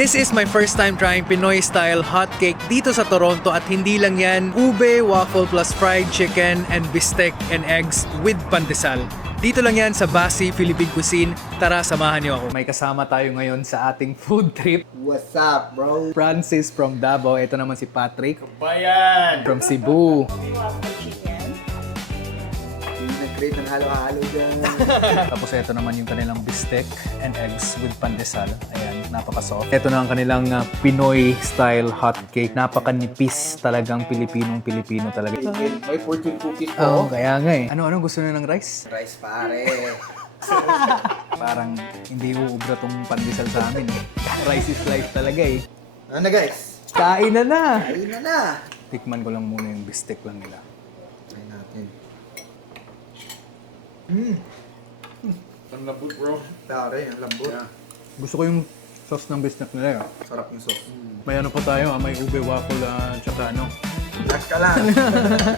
This is my first time trying Pinoy-style hotcake dito sa Toronto at hindi lang yan, ube, waffle plus fried chicken, and bistec and eggs with pandesal. Dito lang yan sa Basi Philippine Cuisine. Tara, samahan niyo ako. May kasama tayo ngayon sa ating food trip. What's up, bro? Francis from Davao. Ito naman si Patrick Bayan! from Cebu. Nag-create ng halo-halo dyan. Tapos ito naman yung kanilang bistec and eggs with pandesal. Ayan, napaka-soft. Ito na ang kanilang Pinoy-style hotcake. Napaka-nipis talagang Pilipinong-Pilipino talaga. May fortune cookies Oo, po. kaya nga eh. Ano gusto na ng rice? Rice pare. Parang hindi uubra tong pandesal sa amin eh. Rice is life talaga eh. Ano guys? Kain na na! Ayun na na. Tikman ko lang muna yung bistec lang nila. Try natin. Ang labot, bro. Pare, ang lambot. Gusto ko yung sauce ng bistec nila eh. Sarap yung sauce. May ano pa tayo, may ube waffle tsaka ano. Last ka lang.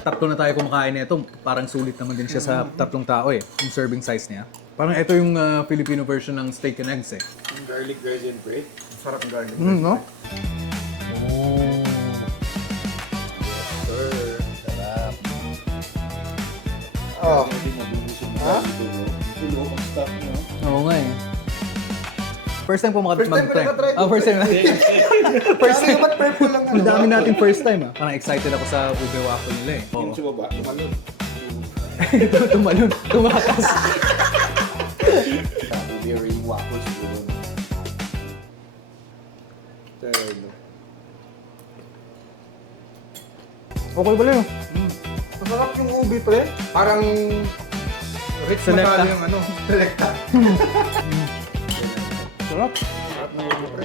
Tatlo na tayo kumakain nito. Parang sulit naman din siya sa tatlong tao eh. Yung serving size niya. Parang ito yung Filipino version ng steak and eggs eh. Yung garlic rice and bread. Sarap yung garlic. No? Sir. Sarap. Oh. Hindi mabubusog na Ha? dito, bro. Ito loob ang stuff nyo. Oo nga eh. First time po First time ko nakatry. Oh, first time. First time. Ba't purple lang Ang dami natin first time ah. Parang excited ako sa ube waffle nila eh. Yung sa baba, tumalon. Tumalon, tumakas. Blueberry waffles siguro. Tayo, no? Okay pala yun. Masarap yung ubi pre. Parang rich Selecta. masala yung ano. Selecta. Sarap. Sarap ng ubi pre.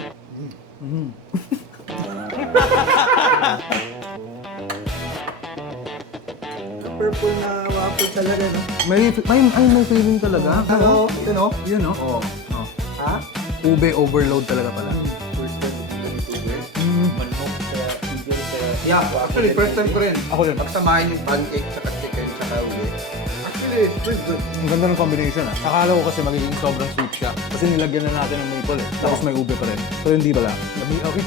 Purple na waffle talaga, no? May feeling talaga. Ano? Ito, no? Yun no? Oo. Ha? Ube overload talaga pala. First time ko ganito, bro. Manok sa eagle sa... Yeah, actually, first time ko rin. Ako din. Pagsamahin yung pancake, tsaka chicken, tsaka uli. Actually, good, good. Ang ganda ng combination ah. Akala ko kasi magiging sobrang sweet siya. Kasi nilagyan na natin ng maple eh. Tapos may ube pa rin. So hindi pala. Okay.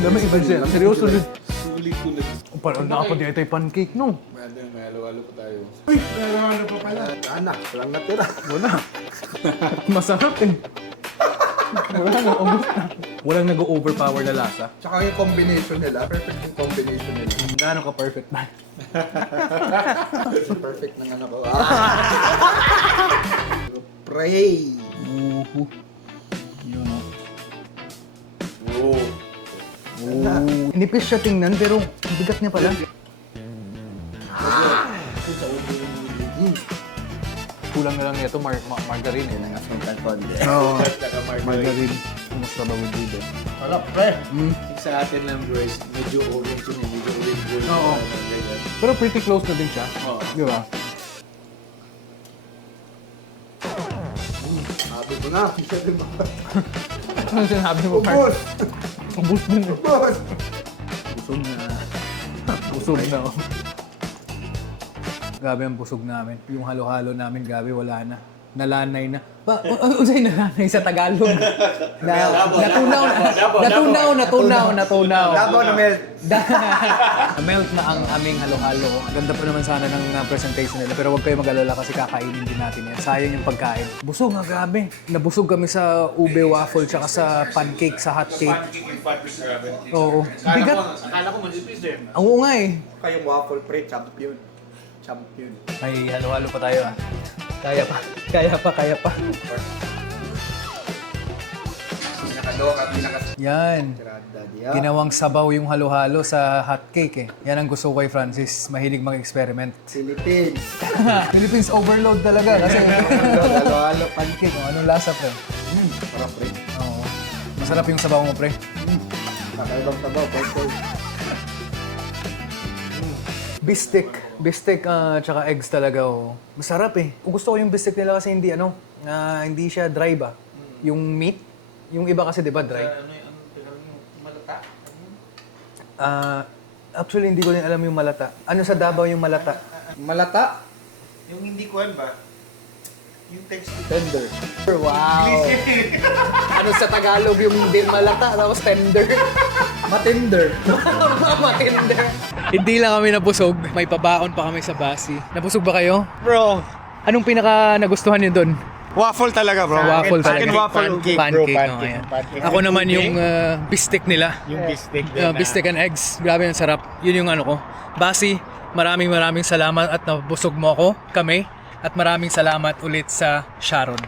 Dami iba siya. Seryoso din. Sulit ko na. Parang nakapag ito yung pancake no. May halo-halo pa tayo. Uy, ano pa pala? Anak, walang natira. Wala. Masarap eh. Wala na, ubos na. Walang nag-overpower na lasa. Tsaka yung combination nila, perfect yung combination nila. Gaano ka perfect ba? So perfect ng ano ko. Pray! Yun oh. Oh. Nipis siya tingnan pero ang bigat niya pala. Kulang na lang nito margarine eh. Nasungkan konti. Oo. Saka Margarine. Kumusta ba with ube? Sarap, pre! Sa atin lang, bro, is medyo orange yun eh. Medyo orange yun. Oo. Ganyan. Pero pretty close na din siya. Oo. Di ba? Sabi ko na, sabi mo. Ano sinabi mo, Mark? Ubus! Ubus din eh. Ubus! Busog na. Busog na oh. Grabe ang busog namin. Yung halo-halo namin, grabe, wala na. Nalanay na. Unsay nalanay sa Tagalog? Natunaw. Labaw na melt. Melt na ang aming halo-halo. Ang ganda pa naman sana ng presentation nila. Pero huwag kayo mag-alala kasi kakainin din natin yan. Sayang yung pagkain. Busog nga, grabe. Nabusog kami sa ube waffle tsaka sa pancake, sa hotcake. Pancake and pancake grabe. Oo. Bigat. Akala ko manipis din. Oo nga eh. Kayong waffle, pre, champion. Champion. May halo-halo pa tayo ah. Kaya pa. Pinakaloka, Yan. pinakasirada. Ginawang sabaw yung halo-halo sa hotcake eh. Yan ang gusto ko kay Francis. Mahilig mag-experiment. Philippines. Philippines overload talaga kasi halo-halo pancake. Oh, anong lasa pre? Sarap, pre. Oo. Masarap yung sabaw mo pre. Kakaibang sabaw, purple. Bistek tsaka eggs talaga oh. Masarap eh. Gusto ko yung bistek nila kasi hindi hindi siya dry ba? Yung meat, yung iba kasi 'di ba dry? Malata? Actually hindi ko rin alam yung malata. Ano sa Davao yung malata? Malata? Yung hindi kuhan ba? Yung text Tender. Wow. Ano sa Tagalog yung din malata, tapos tender. Matender. Matender. Hindi lang kami nabusog, may pabaon pa kami sa Basi. Nabusog ba kayo? Bro, Anong pinaka nagustuhan niyo doon? waffle talaga bro. Waffle Sa akin talaga. waffle. Pancake. Oh, ayan. Ako naman yung bistek nila. Yung bistek Bistek and eggs. Grabe ang sarap. Yun yung ano ko. Basi, maraming salamat at nabusog mo ako, kami. At maraming salamat ulit sa Sharon.